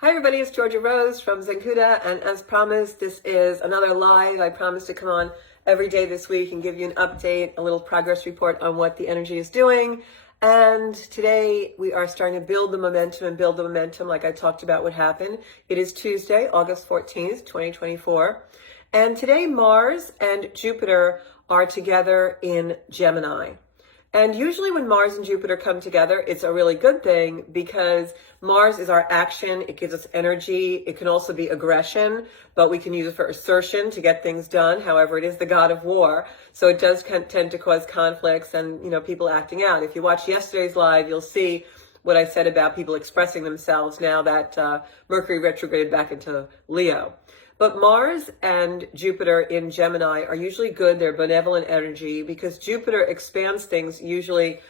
Hi everybody, it's Georgia Rose from Zencuda, and as promised, this is another live. I promise to come on every day this week and give you an update, a little progress report on what the energy is doing. And today we are starting to build the momentum like I talked about would happen. It is Tuesday, August 14th, 2024. And today Mars and Jupiter are together in Gemini. And usually when Mars and Jupiter come together, it's a really good thing because Mars is our action. It gives us energy. It can also be aggression, but we can use it for assertion to get things done. However, it is the god of war. So it does tend to cause conflicts and, people acting out. If you watch yesterday's live, you'll see what I said about people expressing themselves now that Mercury retrograded back into Leo. But Mars and Jupiter in Gemini are usually good. They're benevolent energy because Jupiter expands things, usually,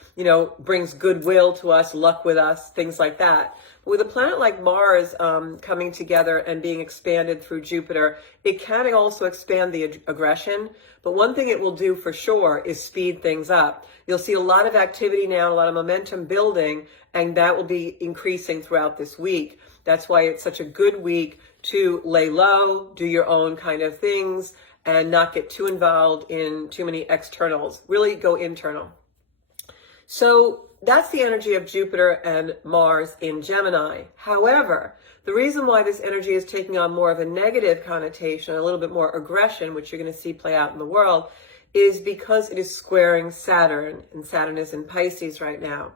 brings goodwill to us, luck with us, things like that. But with a planet like Mars coming together and being expanded through Jupiter, it can also expand the aggression. But one thing it will do for sure is speed things up. You'll see a lot of activity now, a lot of momentum building, and that will be increasing throughout this week. That's why it's such a good week to lay low, do your own kind of things, and not get too involved in too many externals. Really go internal. So that's the energy of Jupiter and Mars in Gemini. However, the reason why this energy is taking on more of a negative connotation, a little bit more aggression, which you're going to see play out in the world, is because it is squaring Saturn, and Saturn is in Pisces right now.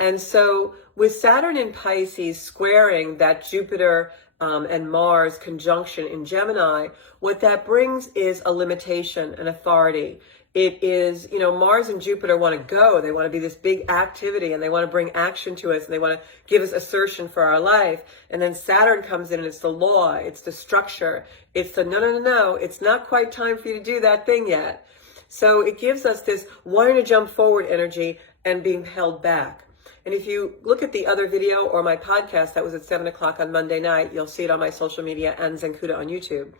And so with Saturn in Pisces squaring that Jupiter and Mars conjunction in Gemini, what that brings is a limitation, an authority. It is, Mars and Jupiter want to go. They want to be this big activity and they want to bring action to us and they want to give us assertion for our life. And then Saturn comes in and it's the law, it's the structure, it's the no, it's not quite time for you to do that thing yet. So it gives us this wanting to jump forward energy and being held back. And if you look at the other video or my podcast that was at 7 o'clock on Monday night, you'll see it on my social media and Zencuda on YouTube.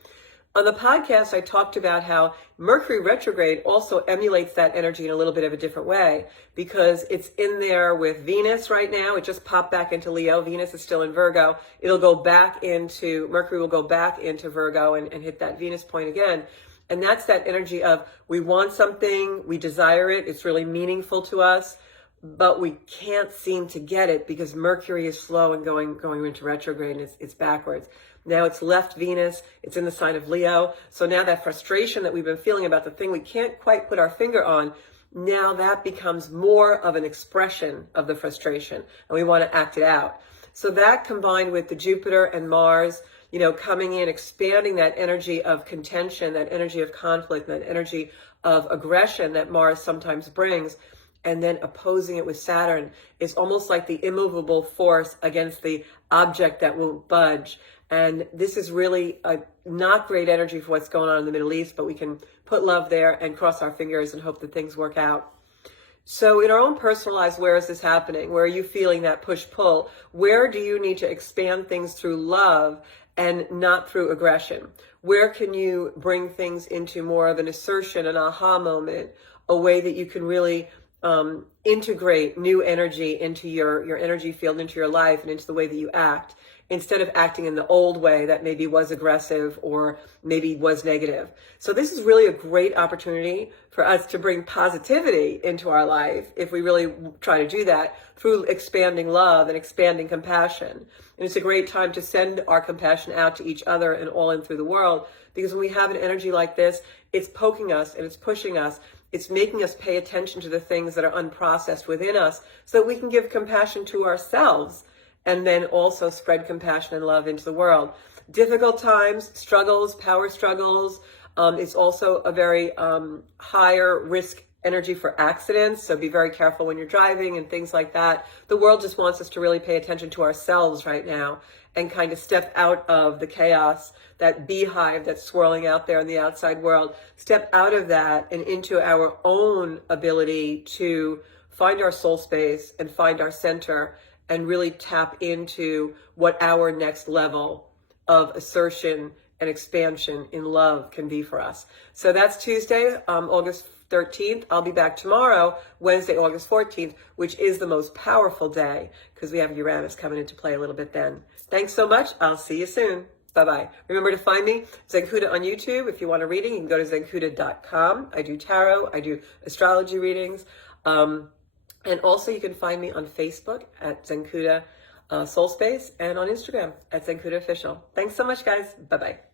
On the podcast, I talked about how Mercury retrograde also emulates that energy in a little bit of a different way because it's in there with Venus right now. It just popped back into Leo. Venus is still in Virgo. Mercury will go back into Virgo and hit that Venus point again. And that's that energy of we want something, we desire it, it's really meaningful to us, but we can't seem to get it because Mercury is slow and going into retrograde and it's backwards. Now it's left Venus, it's in the sign of Leo. So now that frustration that we've been feeling about the thing we can't quite put our finger on, now that becomes more of an expression of the frustration and we want to act it out. So that combined with the Jupiter and Mars, coming in, expanding that energy of contention, that energy of conflict, that energy of aggression that Mars sometimes brings, and then opposing it with Saturn is almost like the immovable force against the object that won't budge. And this is really a not great energy for what's going on in the Middle East, but we can put love there and cross our fingers and hope that things work out. So in our own personal lives, where is this happening? Where are you feeling that push-pull? Where do you need to expand things through love and not through aggression? Where can you bring things into more of an assertion, an aha moment, a way that you can really integrate new energy into your energy field, into your life, and into the way that you act, instead of acting in the old way that maybe was aggressive or maybe was negative. So this is really a great opportunity for us to bring positivity into our life if we really try to do that through expanding love and expanding compassion. And it's a great time to send our compassion out to each other and all in through the world, because when we have an energy like this, it's poking us and it's pushing us. It's making us pay attention to the things that are unprocessed within us so that we can give compassion to ourselves and then also spread compassion and love into the world. Difficult times, struggles, power struggles. It's also a very higher risk energy for accidents. So be very careful when you're driving and things like that. The world just wants us to really pay attention to ourselves right now and kind of step out of the chaos, that beehive that's swirling out there in the outside world. Step out of that and into our own ability to find our soul space and find our center and really tap into what our next level of assertion and expansion in love can be for us. So that's Tuesday, August 13th. I'll be back tomorrow, Wednesday, August 14th, which is the most powerful day because we have Uranus coming into play a little bit then. Thanks so much. I'll see you soon. Bye-bye. Remember to find me, Zencuda on YouTube. If you want a reading, you can go to zencuda.com. I do tarot. I do astrology readings. And also you can find me on Facebook at Zencuda Soul Space and on Instagram at Zencuda Official. Thanks so much, guys. Bye-bye.